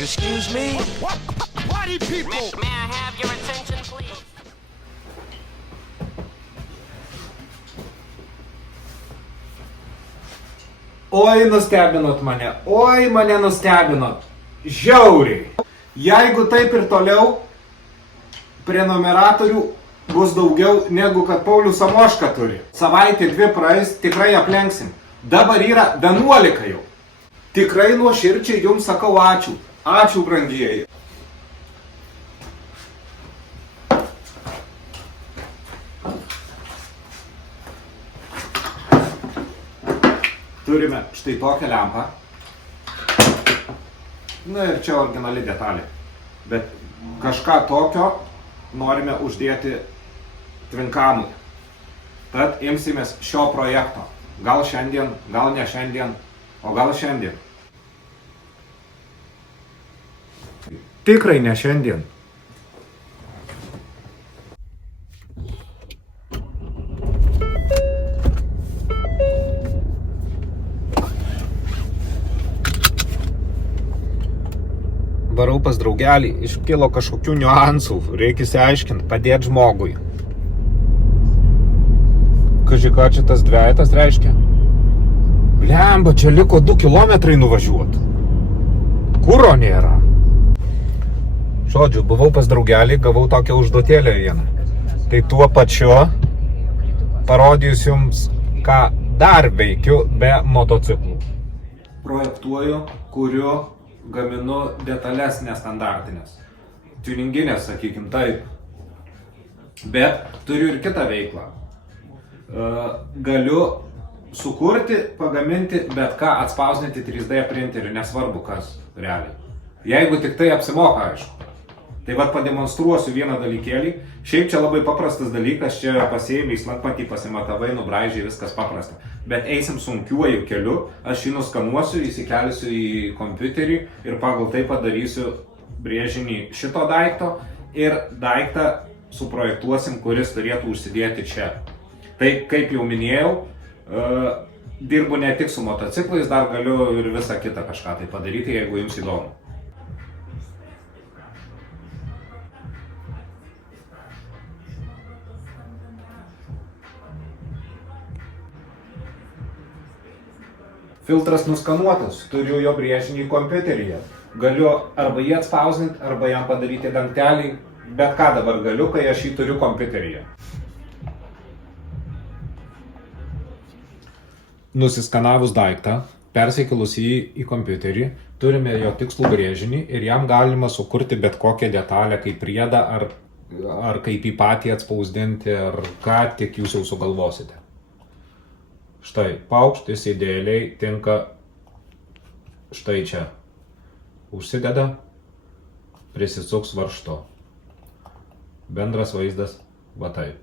Excuse me? Party people! May I have your attention, please? Oi, nustebinot mane. Oi, mane nustebinot. Žiauriai. Jeigu taip ir toliau, prenumeratorių bus daugiau negu kad Paulius Samoška turi. Savaitė 2 praeis, tikrai aplenksim. Dabar yra 11 jau. Tikrai nuoširdžiai jums sakau ačiū. Ačiū, brangieji. Turime štai tokią lempą. Na ir čia originali detalė. Bet kažką tokio norime uždėti Twinkamui. Tad imsimės šio projekto. Gal šiandien, gal ne šiandien, o gal šiandien. Tikrai ne šiandien. Varau pas draugelį, iškilo kažkokių niuansų, reikia įsiaiškinti, padėti žmogui. Kaži ką čia tas dvejetas reiškia? Blemba, čia liko 2 kilometrai nuvažiuot. Kuro nėra. Žodžiu, buvau pas draugelį, gavau tokią užduotėlę vieną. Tai tuo pačiu parodys jums, ką dar veikiu be motociklų. Projektuoju, kuriu, gaminu detalės nestandartinės. Tuninginės, sakykim, taip. Bet turiu ir kitą veiklą. Galiu sukurti, pagaminti bet ką, atspausdinti 3D printerį, nesvarbu kas realiai. Jeigu tik tai apsimoka, aišku. Tai vat pademonstruosiu vieną dalykėlį. Šiaip čia labai paprastas dalykas, čia pasiėmė, slapmatį pasimatavai, nubraižiai, viskas paprasta. Bet eisim sunkiuoju keliu, aš jį nuskanuosiu, įsikelsiu į kompiuterį ir pagal tai padarysiu brėžinį šito daikto ir daiktą suprojektuosim, kuris turėtų užsidėti čia. Tai, kaip jau minėjau, dirbu ne tik su motociklais, dar galiu ir visą kitą kažką tai padaryti, jeigu jums įdomu. Filtras nuskanuotas, turiu jo brėžinį kompiuteryje. Galiu arba jį atspausdinti, arba jam padaryti dangtelį, bet ką dabar galiu, kai aš jį turiu kompiuteryje. Nusiskanavus daiktą, persikėlus jį į kompiuterį, turime jo tikslų brėžinį ir jam galima sukurti bet kokią detalę kaip priedą ar kaip į patį atspausdinti, ar ką tik jūs jau sugalvosite. Štai, paukštis idealiai tinka štai čia. Užsideda, prisisuks varžtu. Bendras vaizdas, va taip.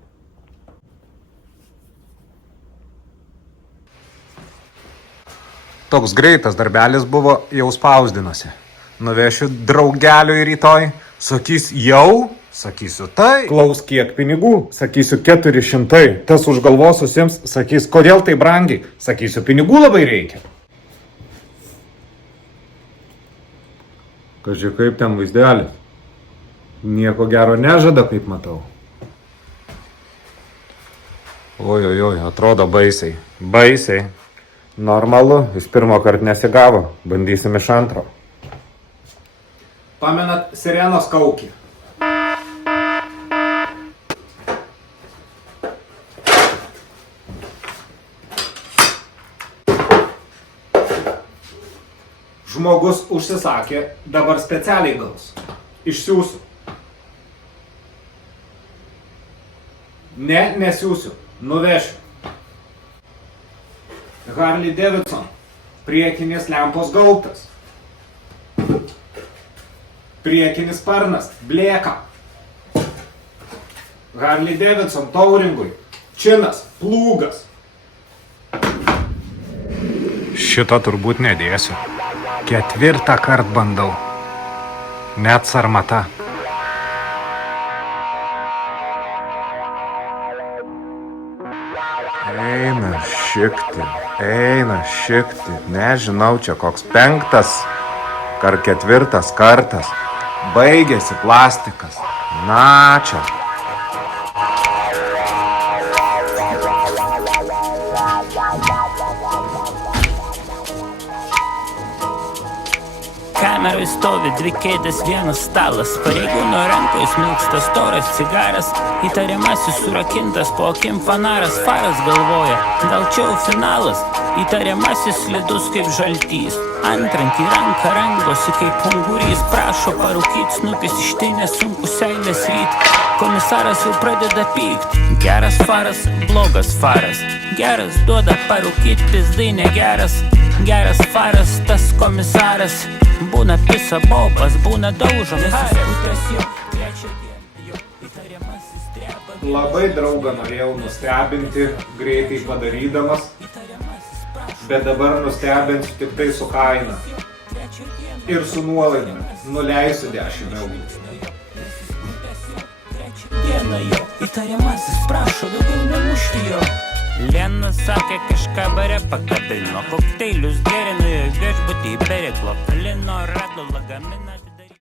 Toks greitas darbelis buvo, jau spausdinosi. Nuvešiu draugeliui rytoj, sakys jau, sakysiu tai. Klaus kiek pinigų, sakysiu 400. Tas už galvos susims, sakys kodėl tai brangiai, sakysiu pinigų labai reikia. Kaži kaip ten vaizdelis. Nieko gero nežada, kaip matau. Oi, atrodo baisiai. Baisiai. Normalu, jis pirmo kart nesigavo. Bandysim iš antro. Pamenat sirenos kaukį? Žmogus užsisakė, dabar specialiai gaus. Išsiųsiu. Ne, nesiųsiu. Nuvešiu. Harley Davidson. Priekinės lempos gaubtas. Priekinis sparnas. Blėka. Harley Davidson Touringui. Činas. Plūgas. Šito turbūt nedėsiu. 4 kart bandau. Net sarmata. Eina šikti. Nežinau, čia koks 5. Kar ketvirtas kartas. Baigėsi plastikas. Na čia. Kameroj stovi dvi kėdės, vienas stalas. Pareigūno rankoje smilksta storas cigaras. Įtariamasis surakintas, po akim fanaras. Faras galvoja, gal čia jau finalas. Įtariamasis slidus kaip žaltys. Antrankį ranką rangosi kaip ungurys. Prašo parūkyt, snukis ištinė sunku seilės ryt. Komisaras jau pradeda pykt. Geras faras, blogas faras. Geras duoda parūkyt, pizdai negeras. Geras faras, tas komisaras. Būna pisa bobas, būna daužom Labai draugą norėjau nustebinti, greitai padarydamas, bet dabar nustebinsiu tik tai su kaina. Ir su nuolaida nuleisiu 10 eurų. Diena jo, įtariamasis prašo daugiau nemušti jo. Lena sakė kažką bare pakabino, kokteilius gerino jo viešbutį įberė klopelino, rado lagaminą.